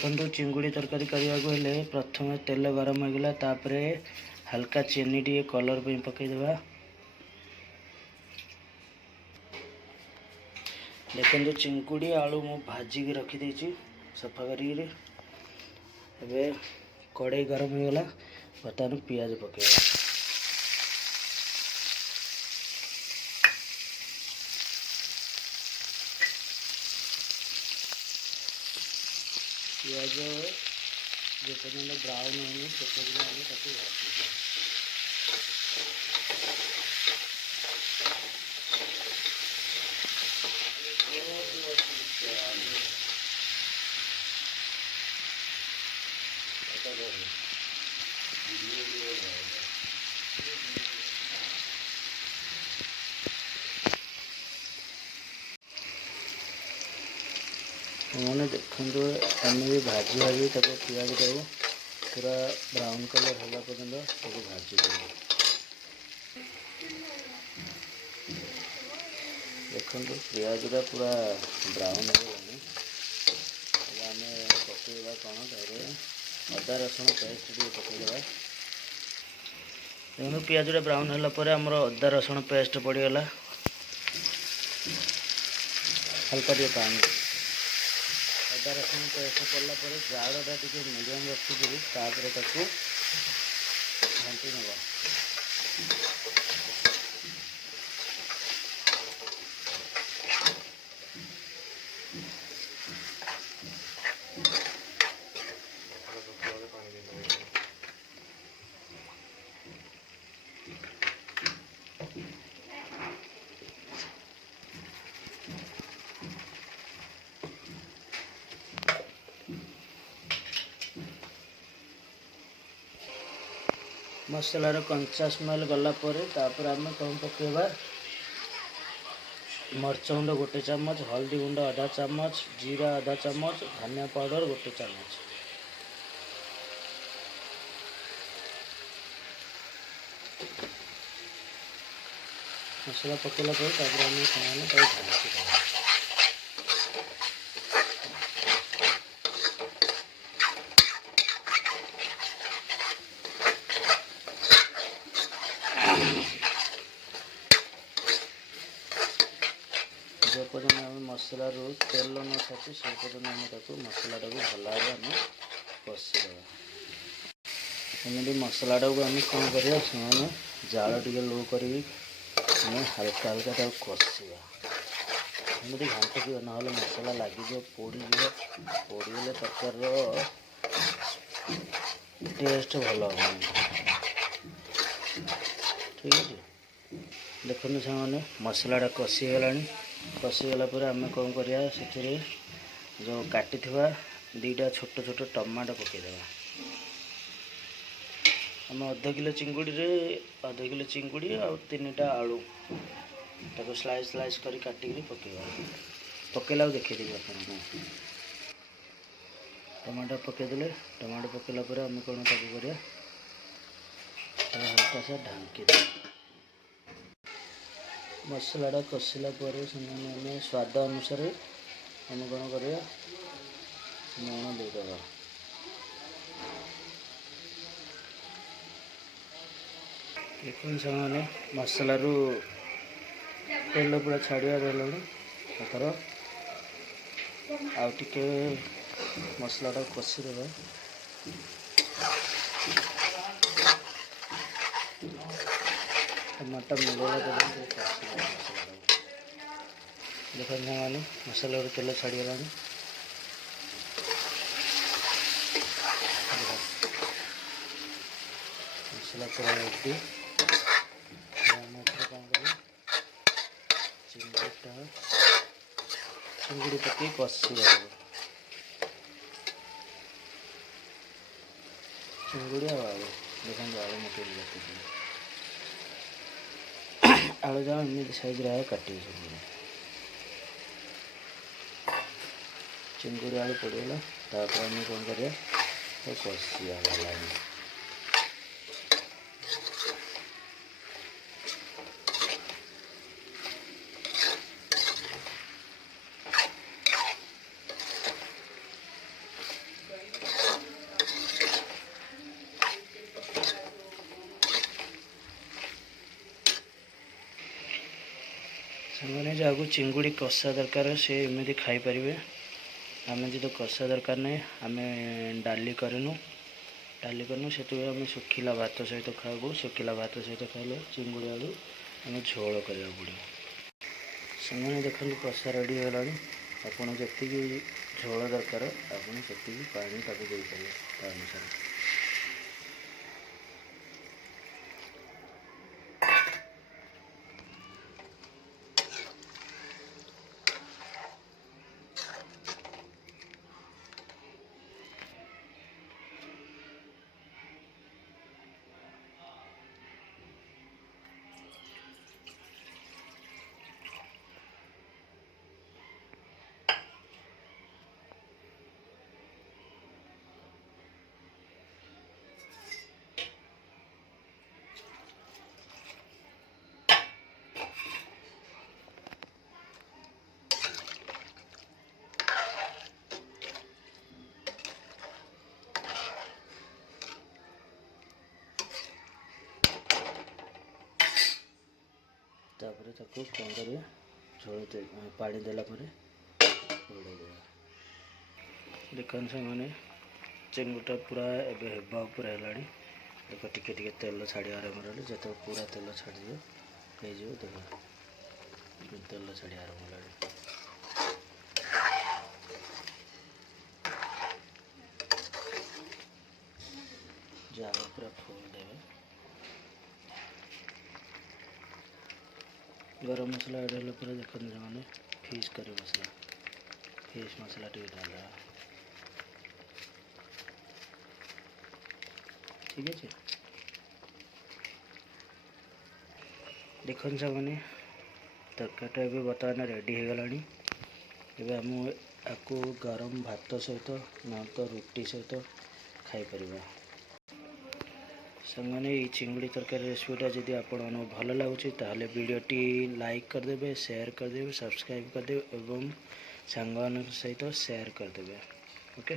देखो चिंगुड़ी तरकारी करने को प्रथम तेल गरम होगा तापर हल्का चीनी टी कलर पे पकईदेवा। देखो चिंगुड़ी आलू मु भाजिक रखीदे सफा कर कड़े गरम होगा बर्तमान पियाज पकेगा। पियाज जो पर्यटन ब्राउन होनी से पर्यटन भाजी मैंने देखो आम भी भाजी भाजी पियाज टाक पूरा ब्राउन कलर होला पर्यटन भाजी देव। देखो पियाजटा पूरा ब्राउन होगा आम पकईवा कौन अदा रसुण पेस्ट टे पकईदेवा। देखो पियाजटा ब्राउन होगापर आमर अदा रसुण पेस्ट पड़गला हल्का टे पानी अदा रसुण पेस्ट पड़ला जाड़टा टे मीडियम रखिकी घाटी नवा। मसलार कंचा स्मेल गलापर आम कौन पकेबा मरच गुंड गोटे चामच, हल्दी गुंड आधा चामच, जीरा आधा चामच, धनिया पाउडर गोटे चामच। मसला पकेला आम ढांकी जो पर्यटन आम मसला तेल न छाची से पर्यटन आम मसला भल भाव आम कषिदेवा। एमती मसला को आम कौन कर जाल टे लो कर हल्का हल्का कषिया एमती घाटी ना मसला लगे पोड़ीज पोड़गले तरकार टेस्ट भल हो। ठीक है देखो से मसलाटा कषिगला कषिगला आम कौन करिया से जो काटी दीटा छोट छोट टमाटो पकईदेवा। आम अध किलो चिंगुड़ी रे अध किलो चिंगुड़ी आ 3टा आलू ताको स्लाइस स्लाइस कर काटिक पकेवा। पकेला देखीदेवी आप टमाटो पकईदे टमाटो पकेला आम कौन कर हल्का सा ढांकी दे मसलाटा कषिला आम स्वाद अनुसार आम कौन कर लुण देदेवा। देखो से मसलू तेल पूरा छाड़िया देर आउ टे मसलाटा कषिदेवा। टमाटर मिलेगा देखो मैंने मसला तेल छाड़गला मसला पूरा रेडी कौन कर चिंगुड़ी पकई कषिदेव। चिंगुड़ी आलू देखो आलू मुटे आलू जाओ एमती साइज रहा काटे चिंगुड़ी आलू पड़गला आम कौन कर कषिया भला। सामने जहाँ चिंगुड़ी कषा दरकार से एमती खाईपर। आम जो कषा दरकार नहीं आम डाली करनु से आम शुखिला भात सहित खाऊ। शुखिला भात सहित खाइले चिंगुड़ी आलू आम झोल करा पड़ो। सामने देखो कषा रेडी होगा। आपड़ जी झोल दरकार आपड़ी पानी दे पारे अनुसार। तापर ताको कौन करिए झोल पानी देला घोड़े देखन से मैंने चिंगुटा पूरा एबे हेबा पूरा हेलानी। देख टिके टिके तेल छाड़ी आरंभ होगा। जो पूरा तेल छाड़ी हो देख तेल छाड़ी आरंभ होगा। जावा पूरा फुल देवे। गरम मसला ऐड होला पर देखन मैंने फिश करी मसला फिश मसला टी डाला। ठीक है देखन से मैंने तरकारीटा ए बर्तमान रेडी हो गलानी। एबे हम आपको गरम भात सहित ना तो रुटी सहित खाईपर। सामने ये चिंगुड़ी तरकारी रेसिपीटा जदि आपण भल लगुच ताहले वीडियोटी लाइक करदे, शेयर करदे, सब्सक्राइब करदे एवं सांग सहित शेयर करदे। ओके।